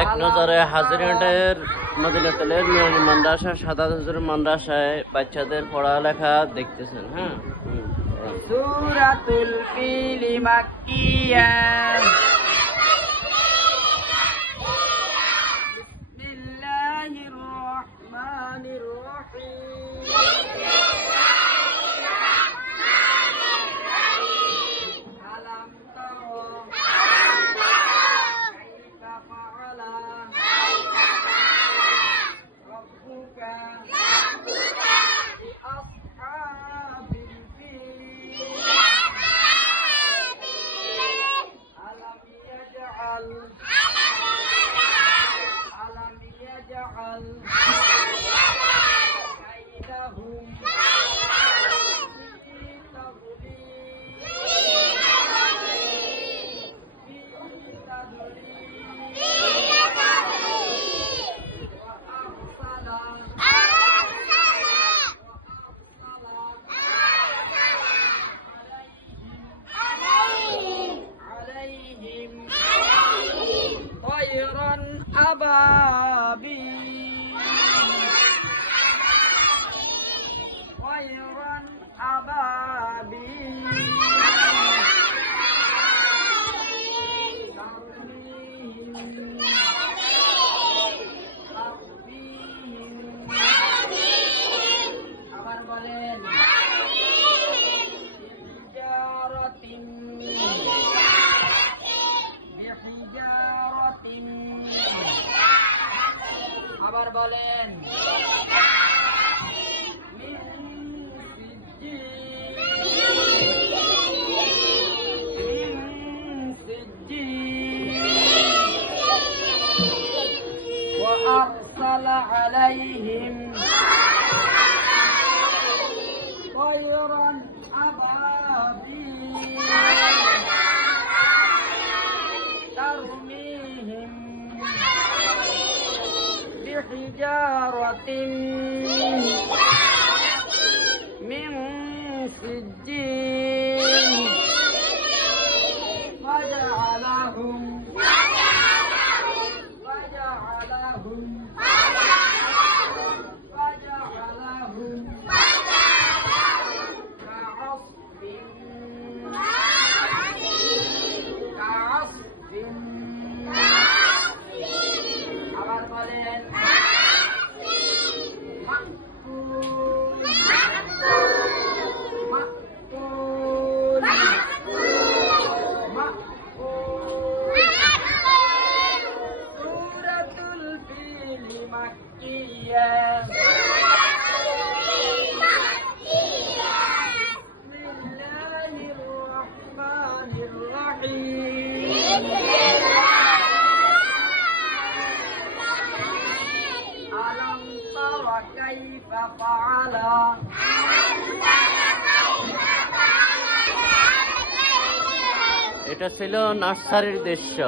এক নজরে হাজিরাটের মদিনাতুলের নুরানি মাদ্রাসা সাদাত হুজুর মাদ্রাসায় বাচ্চাদের পড়ালেখা দেখতেছেন। হ্যাঁ, সূরাতুল ফিল মাক্কিয়া। বিসমিল্লাহির রহমানির রহিম। আলাম তারা কাইফা ফাআলা রাব্বুকা বিআসহাবিল ফিল। আলাম ইয়াজআল কাইদাহুম ফি عليهم طيرا أبابيل طيرا أبابيل আবার বলেন আবার বলেন وأرسل عليهم طيرا أبابيل ترميهم بحجارة من سجيل فجعلهم আবার বলেন সূরাতুল ফিল মাক্কিয়া। বিসমিল্লাহির রহমানির রহিম। আলাম তারা কাইফা ফাআলা এটা ছিল নার্সারির দৃশ্য।